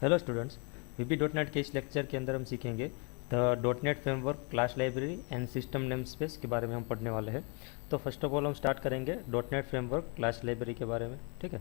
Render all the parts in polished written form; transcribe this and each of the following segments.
Hello students, VB.NET के इस lecture के अंदर हम सीखेंगे the .NET framework, class library and system name space के बारे में हम पढ़ने वाले हैं। तो फर्स्ट ऑफ ऑल हम स्टार्ट करेंगे .NET फ्रेमवर्क क्लास लाइब्रेरी के बारे में। ठीक है,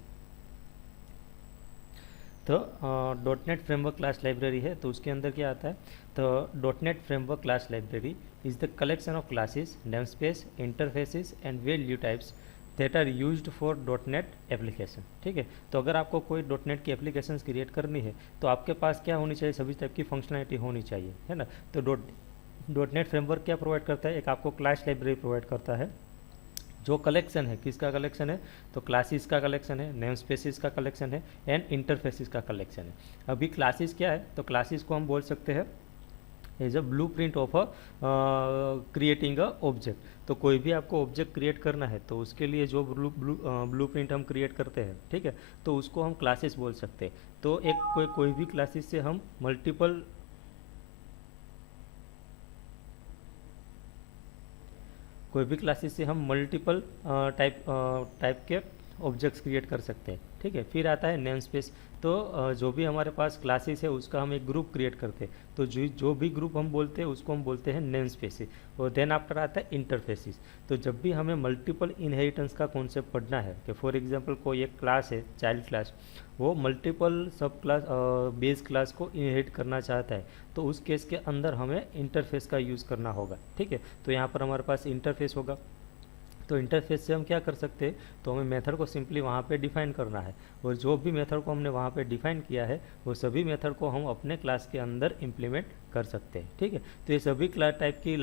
तो .NET फ्रेमवर्क क्लास लाइब्रेरी है, तो उसके अंदर क्या आता है। तो .NET framework class library is the collection of classes, name space, interfaces and value types that are used for .NET application. ठीक है, तो अगर आपको कोई .NET की एप्लीकेशन क्रिएट करनी है तो आपके पास क्या होनी चाहिए, सभी टाइप की फंक्शनलिटी होनी चाहिए, है ना। तो .NET फ्रेमवर्क क्या प्रोवाइड करता है, एक आपको क्लास लाइब्रेरी प्रोवाइड करता है जो कलेक्शन है, किसका कलेक्शन है, तो क्लासेस का कलेक्शन है, नेम स्पेसिस का कलेक्शन है एंड इंटरफेसिस का कलेक्शन है। अभी क्लासेस क्या है, तो क्लासेस को हम बोल सकते हैं as a blueprint of a creating a object. तो कोई भी आपको ऑब्जेक्ट क्रिएट करना है तो उसके लिए जो ब्लू प्रिंट हम क्रिएट करते हैं, ठीक है, तो उसको हम क्लासेस बोल सकते हैं। तो एक कोई भी क्लासेस से हम मल्टीपल कोई भी क्लासेस से हम मल्टीपल टाइप के ऑब्जेक्ट्स क्रिएट कर सकते हैं। ठीक है, फिर आता है नेम स्पेस। तो जो भी हमारे पास क्लासेस है उसका हम एक ग्रुप क्रिएट करते हैं, तो जो भी ग्रुप हम बोलते हैं उसको हम बोलते हैं नेम स्पेसिस। और देन आफ्टर आता है इंटरफेसिस। तो जब भी हमें मल्टीपल इनहेरिटेंस का कॉन्सेप्ट पढ़ना है, कि फॉर एग्जांपल कोई एक क्लास है चाइल्ड क्लास, वो मल्टीपल सब क्लास बेस क्लास को इनहेरिट करना चाहता है, तो उस केस के अंदर हमें इंटरफेस का यूज़ करना होगा। ठीक है, तो यहाँ पर हमारे पास इंटरफेस होगा। तो इंटरफेस से हम क्या कर सकते हैं, तो हमें मेथड को सिंपली वहाँ पे डिफाइन करना है, और जो भी मेथड को हमने वहाँ पे डिफाइन किया है वो सभी मेथड को हम अपने क्लास के अंदर इम्प्लीमेंट कर सकते हैं। ठीक है, तो ये सभी क्लास टाइप की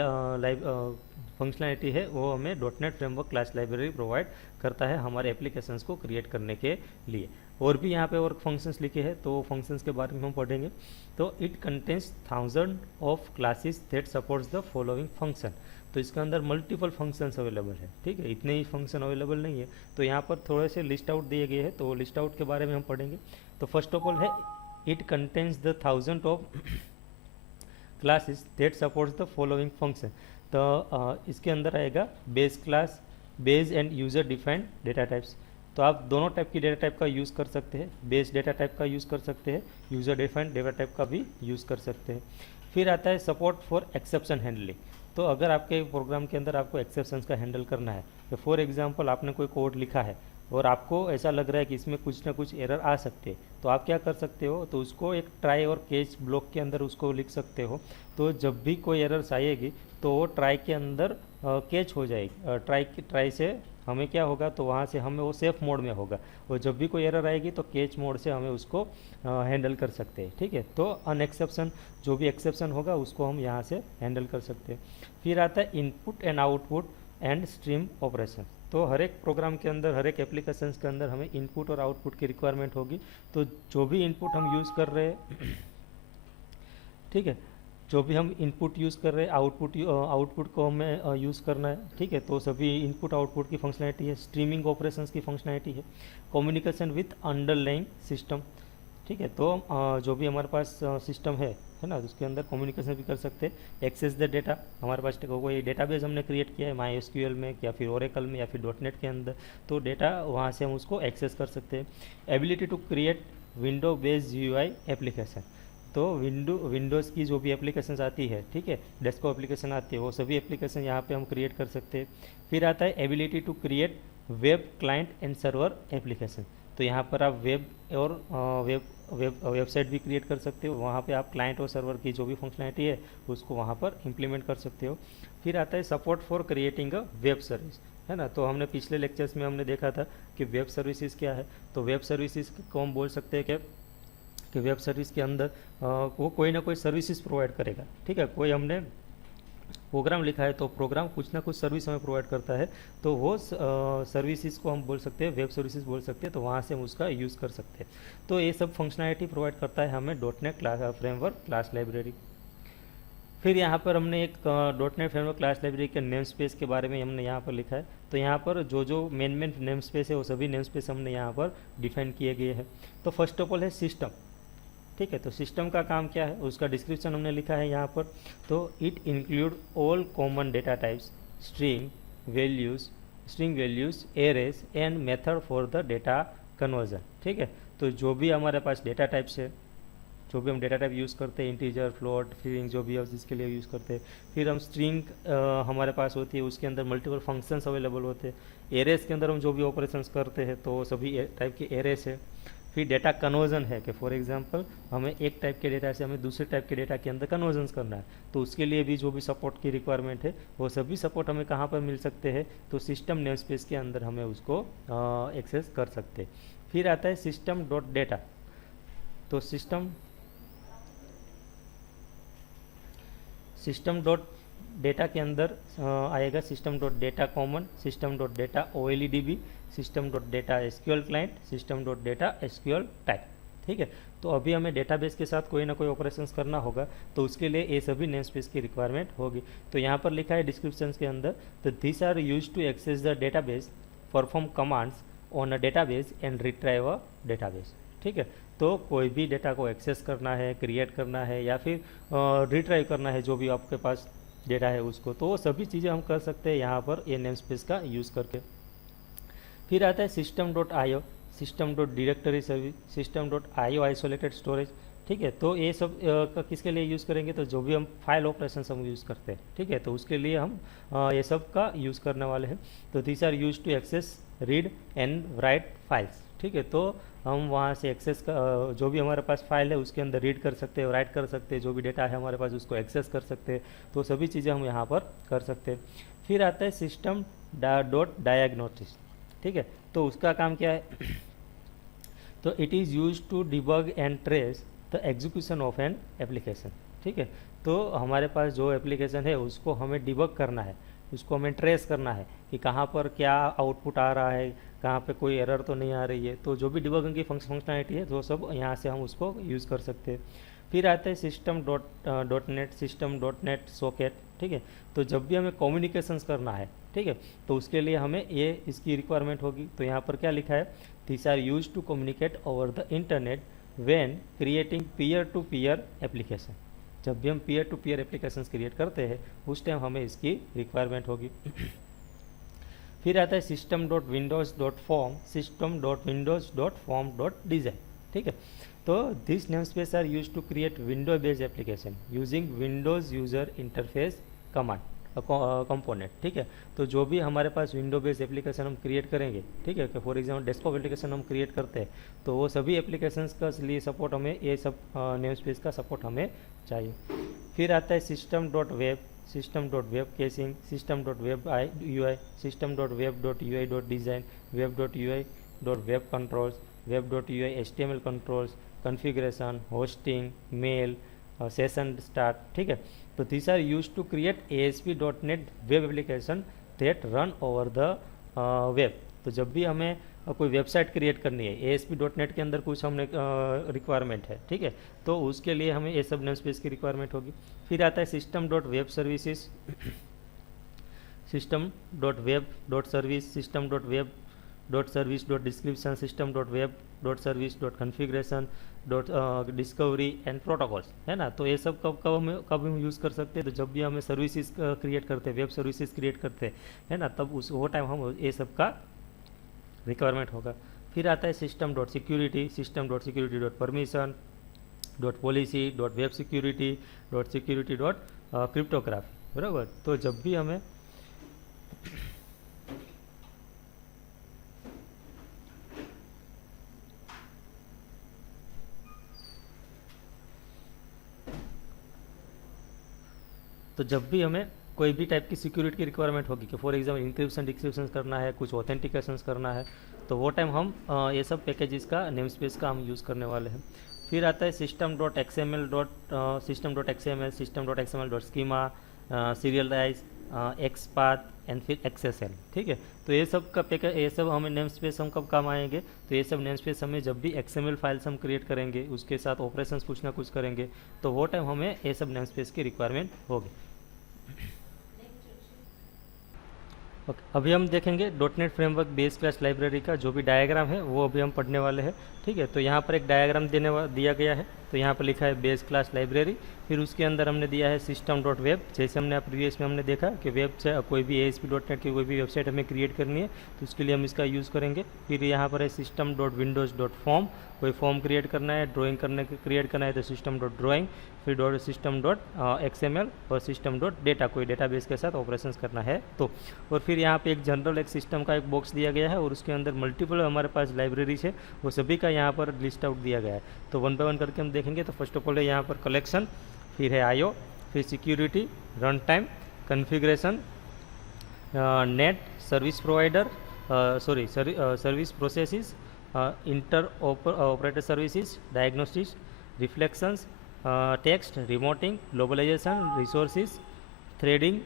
फंक्शनलिटी है वो हमें .NET framework class library provide करता है हमारे एप्लीकेशंस को क्रिएट करने के लिए। और भी यहाँ पे और फंक्शंस लिखे हैं, तो फंक्शंस के बारे में हम पढ़ेंगे। तो it contains 1000 of classes that supports the following function. तो इसके अंदर मल्टीपल फंक्शंस अवेलेबल है। ठीक है, इतने ही फंक्शन अवेलेबल नहीं है, तो यहाँ पर थोड़े से लिस्ट आउट दिए गए हैं, तो लिस्ट आउट के बारे में हम पढ़ेंगे। तो फर्स्ट ऑफ ऑल है it contains the 1000 of classes that supports the following function. तो इसके अंदर आएगा base class, base end user defined data types. तो आप दोनों टाइप की डेटा टाइप का यूज़ कर सकते हैं, बेस डेटा टाइप का यूज़ कर सकते हैं, यूज़र डिफाइंड डेटा टाइप का भी यूज़ कर सकते हैं। फिर आता है सपोर्ट फॉर एक्सेप्शन हैंडलिंग। तो अगर आपके प्रोग्राम के अंदर आपको एक्सेप्शंस का हैंडल करना है, तो फॉर एग्जांपल आपने कोई कोड लिखा है और आपको ऐसा लग रहा है कि इसमें कुछ ना कुछ एरर आ सकते हैं, तो आप क्या कर सकते हो, तो उसको एक ट्राई और केच ब्लॉक के अंदर उसको लिख सकते हो। तो जब भी कोई एरर्स आएगी तो वो ट्राई के अंदर कैच हो जाएगी। ट्राई से हमें क्या होगा, तो वहाँ से हमें वो सेफ मोड में होगा, और जब भी कोई एरर आएगी तो कैच मोड से हमें उसको हैंडल कर सकते हैं। ठीक है, तो अनएक्सेप्शन, जो भी एक्सेप्शन होगा उसको हम यहाँ से हैंडल कर सकते हैं। फिर आता है input and output and stream operation. तो हर एक प्रोग्राम के अंदर, हर एक एप्लीकेशन के अंदर हमें इनपुट और आउटपुट की रिक्वायरमेंट होगी। तो जो भी इनपुट हम यूज़ कर रहे हैं ठीक है, जो भी हम इनपुट यूज़ कर रहे हैं, आउटपुट को हमें यूज़ करना है। ठीक है, तो सभी इनपुट आउटपुट की फंक्शनलिटी है, स्ट्रीमिंग ऑपरेशंस की फंक्शनलिटी है, कम्युनिकेशन विथ अंडरलाइंग सिस्टम। ठीक है, तो जो भी हमारे पास सिस्टम है ना, उसके अंदर कम्युनिकेशन भी कर सकते हैं। एक्सेस द डेटा, हमारे पास कोई डेटाबेस हमने क्रिएट किया है MySQL में या फिर ओरेकल में या फिर .NET के अंदर, तो डेटा वहाँ से हम उसको एक्सेस कर सकते हैं। Ability to create window based GUI application. तो विंडोज़ की जो भी एप्लीकेशन आती है, ठीक है, डेस्कटॉप एप्लीकेशन आती है, वो सभी एप्लीकेशन यहाँ पे हम क्रिएट कर सकते हैं। फिर आता है ability to create web client and server application. तो यहाँ पर आप वेब और वेबसाइट भी क्रिएट कर सकते हो, वहाँ पे आप क्लाइंट और सर्वर की जो भी फंक्शनलिटी है उसको वहाँ पर इम्प्लीमेंट कर सकते हो। फिर आता है support for creating a web service, है ना। तो हमने पिछले लेक्चर्स में हमने देखा था कि वेब सर्विसेज क्या है। तो वेब सर्विसेज को हम बोल सकते हैं कि वेब सर्विस के अंदर वो कोई ना कोई सर्विसेज प्रोवाइड करेगा। ठीक है, कोई हमने प्रोग्राम लिखा है तो प्रोग्राम कुछ ना कुछ सर्विस हमें प्रोवाइड करता है, तो वो सर्विसेज को हम बोल सकते हैं, वेब सर्विसेज बोल सकते हैं, तो वहाँ से हम उसका यूज़ कर सकते हैं। तो ये सब फंक्शनलिटी प्रोवाइड करता है हमें .NET class framework class library. फिर यहाँ पर हमने एक .NET फ्रेमवर्क क्लास लाइब्रेरी के नेम स्पेस के बारे में हमने यहाँ पर लिखा है। तो यहाँ पर जो मेन नेम स्पेस है वो सभी नेम स्पेस हमने यहाँ पर डिफाइन किए गए हैं। तो फर्स्ट ऑफ ऑल है सिस्टम। ठीक है, तो सिस्टम का काम क्या है उसका डिस्क्रिप्शन हमने लिखा है यहाँ पर। तो it include all common data types, string values, arrays and method for the data conversion. ठीक है, तो जो भी हमारे पास डेटा टाइप्स है, जो भी हम डेटा टाइप यूज़ करते हैं, इंटीजर, फ्लोट, स्ट्रिंग, जो भी है जिसके लिए यूज़ करते हैं। फिर हम स्ट्रिंग हमारे पास होती है, उसके अंदर मल्टीपल फंक्शंस अवेलेबल होते हैं। एरेस के अंदर हम जो भी ऑपरेशंस करते हैं तो सभी टाइप के एरेस है। फिर डेटा कन्वर्जन है कि फॉर एग्जांपल हमें एक टाइप के डेटा से हमें दूसरे टाइप के डेटा के अंदर कन्वर्जन करना है, तो उसके लिए भी जो भी सपोर्ट की रिक्वायरमेंट है वो सभी सपोर्ट हमें कहाँ पर मिल सकते हैं, तो सिस्टम नेम स्पेस के अंदर हमें उसको एक्सेस कर सकते हैं। फिर आता है सिस्टम डॉट डेटा। तो सिस्टम डॉट डेटा के अंदर आएगा system dot data common, system dot data OLEDB, system dot data SQL client, system dot data SQL type. ठीक है, तो अभी हमें डेटाबेस के साथ कोई ना कोई ऑपरेशंस करना होगा, तो उसके लिए ये सभी नेम स्पेस की रिक्वायरमेंट होगी। तो यहाँ पर लिखा है डिस्क्रिप्शन के अंदर, तो this are use to access the database, perform commands on a database and retrieve a database. ठीक है, तो कोई भी डेटा को एक्सेस करना है, क्रिएट करना है या फिर रिट्राइव करना है जो भी आपके पास डेटा है उसको, तो वो सभी चीज़ें हम कर सकते हैं यहाँ पर ये नेम स्पेस का यूज़ करके। फिर आता है system dot IO, system dot directory service, system dot IO isolated storage. ठीक है, तो ये सब किसके लिए यूज़ करेंगे, तो जो भी हम फाइल ऑपरेशन हम यूज़ करते हैं, ठीक है, तो उसके लिए हम ये सब का यूज़ करने वाले हैं। तो this are use to access, read and write files. ठीक है, तो हम वहाँ से एक्सेस जो भी हमारे पास फाइल है उसके अंदर रीड कर सकते हैं, राइट कर सकते हैं, जो भी डेटा है हमारे पास उसको एक्सेस कर सकते हैं, तो सभी चीज़ें हम यहाँ पर कर सकते हैं। फिर आता है सिस्टम डॉट डायग्नोस्टिक्स। ठीक है, तो उसका काम क्या है, तो it is use to debug and trace the execution of an application. ठीक है, तो हमारे पास जो एप्लीकेशन है उसको हमें डिबग करना है, उसको हमें ट्रेस करना है कि कहाँ पर क्या आउटपुट आ रहा है, कहाँ पे कोई एरर तो नहीं आ रही है, तो जो भी डिबगिंग की फंक्शनैलिटी है वो सब यहाँ से हम उसको यूज़ कर सकते हैं। फिर आता है system dot net, system dot net socket. ठीक है, तो जब भी हमें कम्युनिकेशंस करना है, ठीक है, तो उसके लिए हमें ये इसकी रिक्वायरमेंट होगी। तो यहाँ पर क्या लिखा है, this are use to communicate over the internet when creating peer to peer application. जब भी हम peer to peer application create करते हैं उस टाइम हमें इसकी रिक्वायरमेंट होगी। फिर आता है system dot Windows dot form, system dot Windows dot form dot design. ठीक है, तो this name space are use to create window based application using Windows user interface command component. ठीक है, तो जो भी हमारे पास विंडो बेस्ड एप्लीकेशन हम क्रिएट करेंगे, ठीक है, फॉर एग्जांपल डेस्कटॉप एप्लीकेशन हम क्रिएट करते हैं, तो वो सभी एप्लीकेशंस का लिए सपोर्ट हमें ये सब नेम स्पेस का सपोर्ट हमें चाहिए। फिर आता है system dot web, system dot web caching, system dot web UI, system dot web dot UI dot design, web dot UI dot web controls, web dot UI HTML controls, configuration, hosting, mail, session start. ठीक है, तो these are used to create ASP.NET web application that run over the web। तो जब भी हमें कोई website create करनी है, ASP.NET के अंदर कुछ हमने रिक्वायरमेंट है, ठीक है, तो उसके लिए हमें ये सब नेम स्पेस की रिक्वायरमेंट होगी। फिर आता है system dot web services, system dot web dot service, system dot web dot service dot description, system dot web dot service dot configuration dot discovery and protocols, है ना। तो ये सब कब हम यूज़ कर सकते हैं, तो जब भी हमें सर्विसेज क्रिएट करते हैं, वेब सर्विसेज क्रिएट करते हैं, है ना, तब वो टाइम हम ये सब का रिक्वायरमेंट होगा। फिर आता है system dot security, system dot security dot permission dot policy dot web security dot cryptography, बराबर। तो जब भी हमें कोई भी टाइप की सिक्योरिटी की रिक्वायरमेंट होगी कि फॉर एग्जाम्पल इंक्रिप्शन डिक्रिप्शन करना है, कुछ ऑथेंटिकेशन करना है, तो वो टाइम हम ये सब पैकेजेस का नेम स्पेस का हम यूज़ करने वाले हैं। फिर आता है system dot XML dot schema, serialised, XPath and फिर XSL। ठीक है, तो ये सब का पैकेज, ये सब हमें नेम स्पेस हम कब काम आएंगे, तो ये सब नेम स्पेस हमें जब भी XML फाइल्स हम क्रिएट करेंगे, उसके साथ ऑपरेशंस कुछ ना कुछ करेंगे, तो वो टाइम हमें ये सब नेम स्पेस की रिक्वायरमेंट होगी। अभी हम देखेंगे dot net framework base class library का जो भी डायग्राम है वो अभी हम पढ़ने वाले हैं। ठीक है। तो यहाँ पर एक डायग्राम दिया गया है। तो यहाँ पर लिखा है बेस क्लास लाइब्रेरी, फिर उसके अंदर हमने दिया है सिस्टम डॉट वेब। जैसे हमने प्रीवियस में हमने देखा कि वेब से कोई भी ASP.NET की कोई भी वेबसाइट हमें क्रिएट करनी है तो उसके लिए हम इसका यूज़ करेंगे। फिर यहाँ पर है system dot Windows dot form, कोई फॉर्म क्रिएट करना है, ड्राइंग क्रिएट करना है तो सिस्टम डॉट ड्राइंग, फिर सिस्टम डॉट XML और सिस्टम डॉट डेटा, कोई डेटाबेस के साथ ऑपरेशंस करना है तो। और फिर यहाँ पे एक जनरल एक सिस्टम का एक बॉक्स दिया गया है और उसके अंदर मल्टीपल हमारे पास लाइब्रेरीज है, वो सभी का यहाँ पर लिस्ट आउट दिया गया है। तो वन बाय वन करके हम देखेंगे। तो फर्स्ट ऑफ ऑल है यहाँ पर कलेक्शन, फिर है IO, फिर security, run time, configuration, net, service provider, service processes, inter operator services, diagnostics, reflections, text, remoting, globalisation, resources, threading,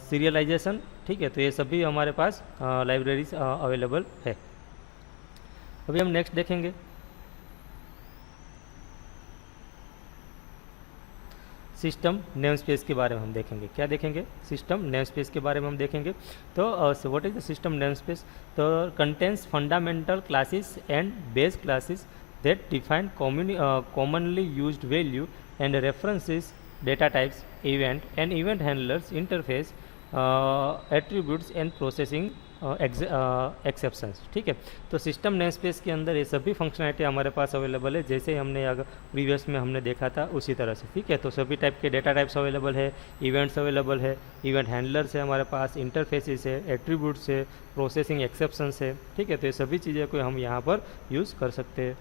serialisation. ठीक है। तो ये सभी हमारे पास लाइब्रेरीज अवेलेबल है। अभी हम नेक्स्ट देखेंगे सिस्टम नेम स्पेस के बारे में हम देखेंगे। क्या देखेंगे? सिस्टम नेम स्पेस के बारे में हम देखेंगे। तो what is the system name space? तो contains fundamental classes and base classes that define commonly used value and references, data types, event and event handlers, interface, attributes and processing exceptions. ठीक है। तो सिस्टम नेम स्पेस के अंदर ये सभी functionality हमारे पास available है, जैसे हमने अगर प्रीवियस में हमने देखा था उसी तरह से। ठीक है। तो सभी टाइप के डेटा टाइप्स अवेलेबल है, इवेंट्स अवेलेबल है, इवेंट हैंडलर्स है हमारे पास, इंटरफेसेस है, एट्रीब्यूट्स है, प्रोसेसिंग एक्सेप्शंस है। ठीक है। तो ये सभी चीज़ें को हम यहाँ पर यूज़ कर सकते हैं।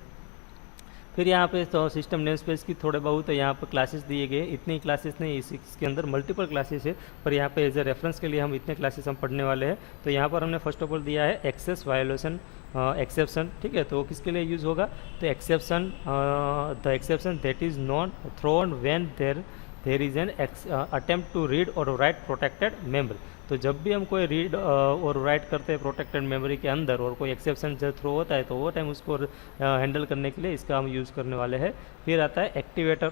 फिर यहाँ पे तो सिस्टम नेम स्पेस की थोड़े बहुत यहाँ पर क्लासेस दिए गए, इतनी क्लासेस नहीं, इसके अंदर मल्टीपल क्लासेस है, पर यहाँ पे एज ए रेफरेंस के लिए हम इतने क्लासेस हम पढ़ने वाले हैं। तो यहाँ पर हमने फर्स्ट ऑफ ऑल दिया है एक्सेस वायोलेशन एक्सेप्शन। ठीक है। तो किसके लिए यूज़ होगा? तो exception, the exception that is not thrown when there is an attempt to read और राइट प्रोटेक्टेड मेमोरी। तो जब भी हम कोई रीड और राइट करते हैं प्रोटेक्टेड मेमोरी के अंदर और कोई एक्सेप्शन जब थ्रो होता है तो वो टाइम उसको हैंडल करने के लिए इसका हम यूज़ करने वाले हैं। फिर आता है एक्टिवेटर।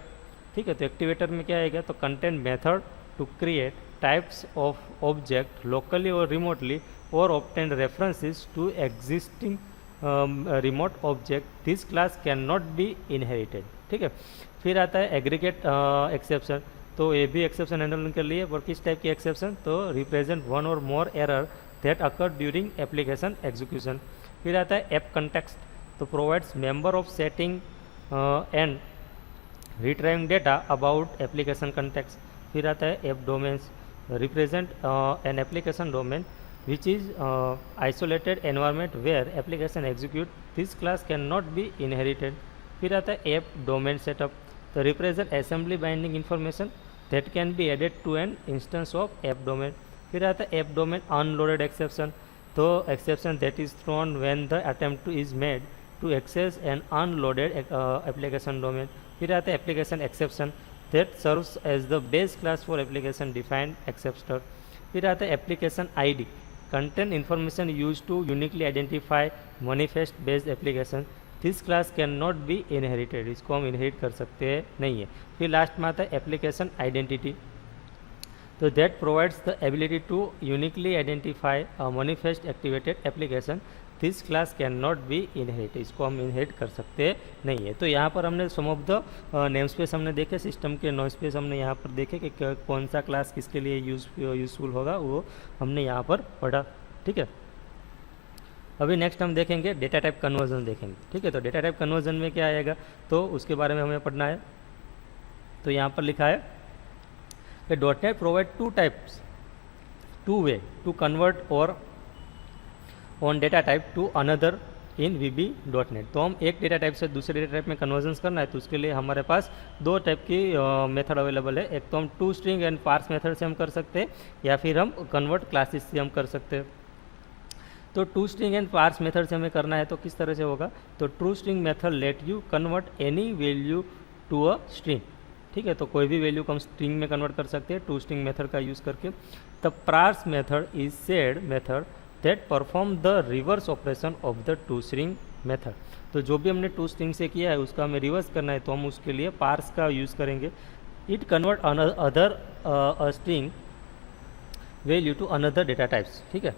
ठीक है। तो एक्टिवेटर में क्या आएगा? तो content method to create types of object locally और रिमोटली और obtain references to existing remote object. This class can not be inherited. ठीक है। फिर आता है एग्रीगेट एक्सेप्शन। तो ये भी एक्सेप्शन हैंडल कर लिए, पर किस टाइप की एक्सेप्शन? तो represent one or more error that occur during application execution. फिर आता है ऐप कंटेक्स्ट। तो provides member of setting and retrieving data about application context. फिर आता है app domains, represent an application domain which is isolated environment where application execute. This class cannot be inherited. फिर आता है app domain setup. तो represent assembly binding information that can be added to an instance of app domain. फिर आता है app domain unloaded exception. तो exception that is thrown when the attempt is made to access an unloaded application domain. फिर आता है application exception that serves as the base class for application defined exceptor. फिर आता है application ID, content information used to uniquely identify manifest based application. This class cannot be inherited. इसको हम inherit कर सकते हैं नहीं है। फिर लास्ट में आता है एप्लीकेशन आइडेंटिटी। तो that provides the ability to uniquely identify a manifest activated application. This class can not be inherit. इसको हम इनहेरिट कर सकते नहीं है। तो यहाँ पर हमने सम ऑफ द नेम स्पेस हमने देखे, सिस्टम के नेम स्पेस हमने यहाँ पर देखे कि कौन सा क्लास किसके लिए यूजफुल होगा, वो हमने यहाँ पर पढ़ा। ठीक है। अभी नेक्स्ट हम देखेंगे डेटा टाइप कन्वर्जन देखेंगे। ठीक है। तो डेटा टाइप कन्वर्जन में क्या आएगा तो उसके बारे में हमें पढ़ना है। तो यहाँ पर लिखा है कि .NET provide two way to convert और one data type to another in VB.NET। तो हम एक डेटा टाइप से दूसरे डेटा टाइप में कन्वर्जन्स करना है तो उसके लिए हमारे पास दो टाइप की मेथड अवेलेबल है। एक तो हम to string and parse method से हम कर सकते हैं, या फिर हम कन्वर्ट क्लासेस से हम कर सकते हैं। तो to string and parse method से हमें करना है तो किस तरह से होगा? तो true string method let you convert any value to a string. ठीक है। तो कोई भी वैल्यू को हम स्ट्रिंग में कन्वर्ट कर सकते हैं टू स्ट्रिंग मेथड का यूज़ करके। The parse method is said method that perform the reverse operation of the to string method. तो जो भी हमने टू स्ट्रिंग से किया है उसका हमें रिवर्स करना है तो हम उसके लिए पार्स का यूज़ करेंगे। It convert other string value to another data types. ठीक है।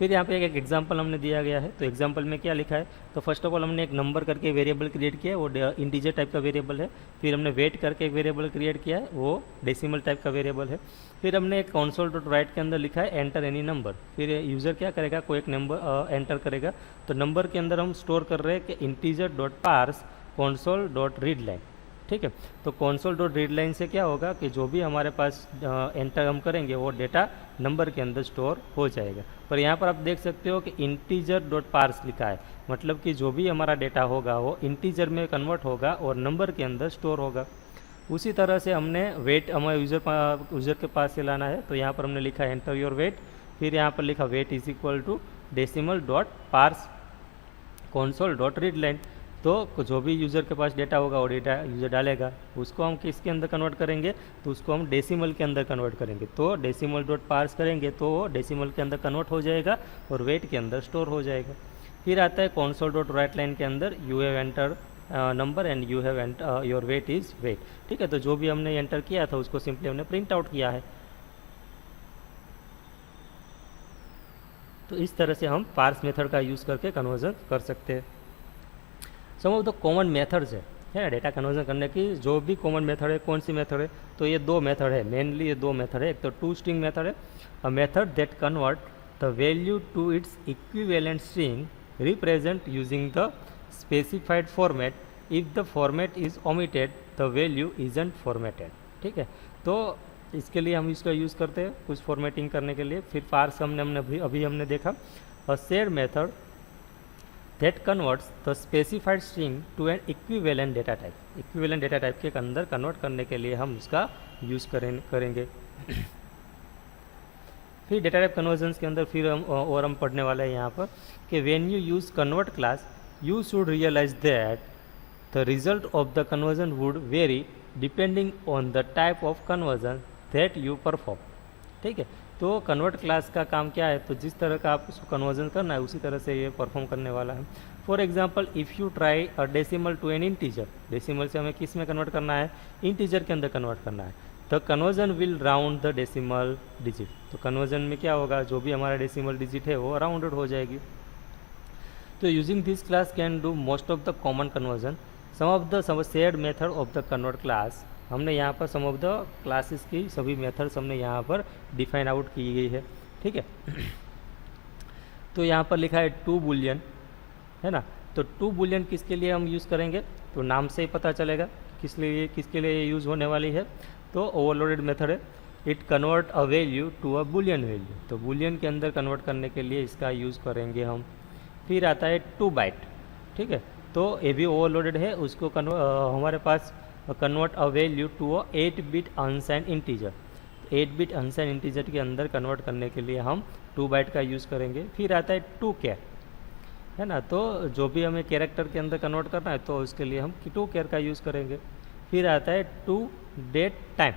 फिर यहाँ पे एक एग्जांपल हमने दिया गया है, तो एग्जांपल में क्या लिखा है, तो फर्स्ट ऑफ ऑल हमने एक नंबर करके वेरिएबल क्रिएट किया है, वो इंटीजर टाइप का वेरिएबल है। फिर हमने वेट करके एक वेरिएबल क्रिएट किया है, वो डेसिमल टाइप का वेरिएबल है। फिर हमने एक कंसोल डॉट राइट के अंदर लिखा है एंटर एनी नंबर। फिर यूज़र क्या करेगा, कोई एक नंबर एंटर करेगा, तो नंबर के अंदर हम स्टोर कर रहे हैं कि integer dot parse console dot read line. ठीक है, तो कंसोल डॉट रीड लाइन से क्या होगा कि जो भी हमारे पास एंटर हम करेंगे वो डेटा नंबर के अंदर स्टोर हो जाएगा। पर यहाँ पर आप देख सकते हो कि इंटीजर डॉट पार्स लिखा है, मतलब कि जो भी हमारा डेटा होगा वो इंटीजर में कन्वर्ट होगा और नंबर के अंदर स्टोर होगा। उसी तरह से हमने वेट हमारे यूज़र के पास से लाना है, तो यहाँ पर हमने लिखा एंटर योर वेट। फिर यहाँ पर लिखा weight is equal to decimal dot parse console dot read line. तो जो भी यूज़र के पास डेटा होगा वो डेटा यूज़र डालेगा, उसको हम किसके अंदर कन्वर्ट करेंगे, तो उसको हम डेसिमल के अंदर कन्वर्ट करेंगे। तो डेसिमल डॉट पार्स करेंगे तो वो डेसिमल के अंदर कन्वर्ट हो जाएगा और वेट के अंदर स्टोर हो जाएगा। फिर आता है कंसोल डॉट राइट लाइन के अंदर you have enter number and you have your weight is weight. ठीक है, तो जो भी हमने एंटर किया था उसको सिंपली हमने प्रिंट आउट किया है। तो इस तरह से हम पार्स मेथड का यूज़ करके कन्वर्जन कर सकते हैं। सम ऑफ द कॉमन मेथड्स है ना डेटा कन्वर्जन करने की, जो भी कॉमन मेथड है, कौन सी मेथड है, तो ये दो मेथड है, मेनली ये दो मेथड है। एक तो टू स्ट्रिंग मेथड है, a method that convert the value to its equivalent string represent using the specified format. If the format is omitted the value isn't formatted. ठीक है, तो इसके लिए हम इसका यूज़ करते हैं कुछ फॉर्मेटिंग करने के लिए। फिर पार्स हमने अभी हमने देखा, a shared method that converts the specified string to an equivalent data type। equivalent data type के अंदर कन्वर्ट करने के लिए हम इसका यूज़ करेंगे। फिर डेटा टाइप कन्वर्जन्स के अंदर फिर हम पढ़ने वाले हैं यहाँ पर कि when you use convert class you should realize that the result of the conversion would vary depending on the type of conversion that you perform. ठीक है, तो कन्वर्ट क्लास का काम क्या है, तो जिस तरह का आप उसको कन्वर्जन करना है उसी तरह से ये परफॉर्म करने वाला है। For example if you try a decimal to an integer, decimal से हमें किस में कन्वर्ट करना है, इंटीजर के अंदर कन्वर्ट करना है, the conversion will round the decimal digit. तो कन्वर्जन में क्या होगा, जो भी हमारा डेसिमल डिजिट है वो राउंडेड हो जाएगी। तो using this class can do most of the common conversion. Some of the shared method of the convert class, हमने यहाँ पर सम ऑफ द क्लासेस की सभी मेथड्स हमने यहाँ पर डिफाइन आउट की गई है। ठीक है, तो यहाँ पर लिखा है टू बुलियन, है ना, तो टू बुलियन किसके लिए हम यूज़ करेंगे, तो नाम से ही पता चलेगा किसके लिए यूज़ होने वाली है। तो ओवरलोडेड मेथड है, it convert a value to a boolean value, तो बुलियन के अंदर कन्वर्ट करने के लिए इसका यूज़ करेंगे हम। फिर आता है टू बाइट। ठीक है, तो ये भी ओवरलोडेड है, उसको हमारे पास convert a value to a 8 bit unsigned integer. 8 bit unsigned integer के अंदर कन्वर्ट करने के लिए हम 2 बाइट का यूज़ करेंगे। फिर आता है 2 कैर, है ना, तो जो भी हमें कैरेक्टर के अंदर कन्वर्ट करना है तो उसके लिए हम 2 कैर का यूज़ करेंगे। फिर आता है 2 डेट टाइम,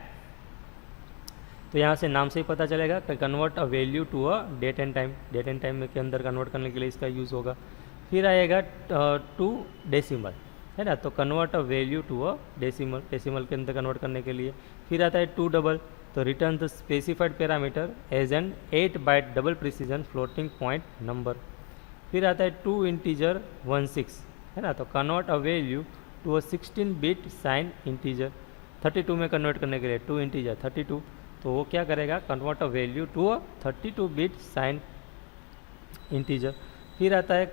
तो यहाँ से नाम से ही पता चलेगा कि convert a value to a date and time, date and time के अंदर कन्वर्ट करने के लिए इसका यूज़ होगा। फिर आएगा 2 डेसिमल, है ना, तो convert a value to a decimal, decimal के अंदर कन्वर्ट करने के लिए। फिर आता है 2 डबल, तो return the specified parameter as an 8 byte double precision floating point number. फिर आता है 2 इंटीजर 16, है ना, तो convert a value to a 16 bit sign integer. 32 में कन्वर्ट करने के लिए 2 इंटीजर 32, तो वो क्या करेगा, convert a value to a 32 bit sign integer. फिर आता है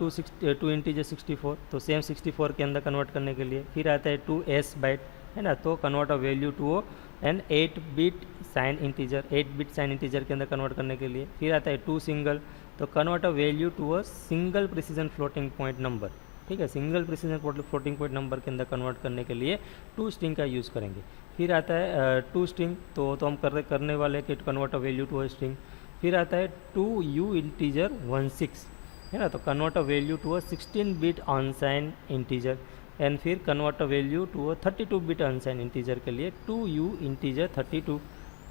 2 इंटीजर 64, तो सेम 64 के अंदर कन्वर्ट करने के लिए। फिर आता है 2 एस बाइट, है ना, तो convert a value to an 8 bit sign integer, 8 bit sign integer के अंदर कन्वर्ट करने के लिए। फिर आता है 2 सिंगल, तो convert a value to a single precision floating point number. ठीक है, single precision floating point number के अंदर कन्वर्ट करने के लिए 2 स्ट्रिंग का यूज़ करेंगे। फिर आता है 2 स्ट्रिंग, तो हम करने वाले कि convert a value to a string. फिर आता है 2 यू इंटीजर 16, है ना, तो convert a value to a 16 bit अनसाइन integer. And फिर convert a value to a 32 bit अनसाइन integer के लिए 2 यू इंटीजर 32।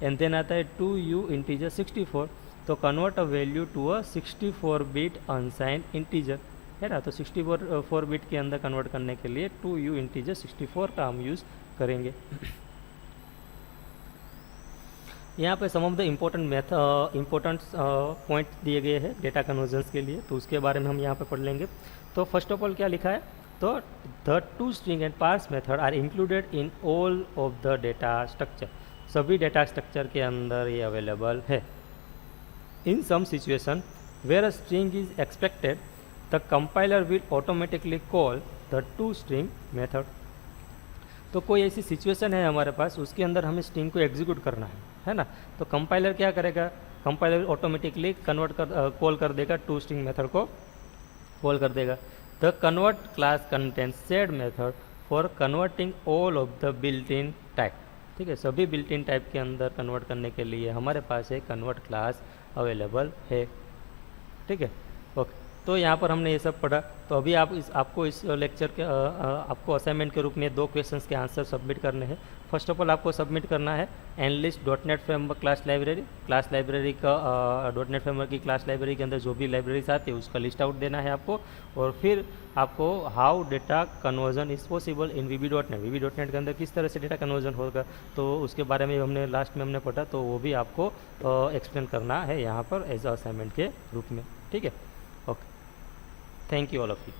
एंड देन आता है 2 यू इंटीजर 64, तो convert a value to a 64 bit अनसाइन integer, है ना, तो 64 बिट के अंदर कन्वर्ट करने के लिए 2 यू इंटीजर 64 का हम यूज़ करेंगे। यहाँ पे सम ऑफ द इम्पोर्टेंट पॉइंट दिए गए हैं डेटा कन्वर्जन्स के लिए, तो उसके बारे में हम यहाँ पे पढ़ लेंगे। तो फर्स्ट ऑफ ऑल क्या लिखा है, तो the to string and parse method are included in all of the data structure, सभी डेटा स्ट्रक्चर के अंदर ये अवेलेबल है। In some situation where a string is expected the compiler will automatically call the to string method. तो कोई ऐसी situation है हमारे पास, उसके अंदर हमें स्ट्रिंग को एग्जीक्यूट करना है ना, तो कंपाइलर क्या करेगा, कंपाइलर ऑटोमेटिकली कॉल कर देगा, टू स्ट्रिंग मेथड को कॉल कर देगा। The convert class content said method for converting all of the built in type. ठीक है, सभी बिल्ट इन टाइप के अंदर कन्वर्ट करने के लिए हमारे पास एक कन्वर्ट क्लास अवेलेबल है। ठीक है, ओके। तो यहाँ पर हमने ये सब पढ़ा। तो अभी आपको इस लेक्चर के आपको असाइनमेंट के रूप में 2 क्वेश्चंस के आंसर सबमिट करने हैं। फर्स्ट ऑफ ऑल आपको सबमिट करना है enlist dot net framework class library का डॉट नेट फ्रेमवर्क की क्लास लाइब्रेरी के अंदर जो भी लाइब्रेरीज आती है उसका लिस्ट आउट देना है आपको। और फिर आपको how data conversion is possible in VB.NET के अंदर किस तरह से डेटा कन्वर्जन होगा, तो उसके बारे में हमने लास्ट में हमने पढ़ा, तो वो भी आपको एक्सप्लेन करना है यहाँ पर एज अ असाइनमेंट के रूप में। ठीक है, okay, thank you all of you.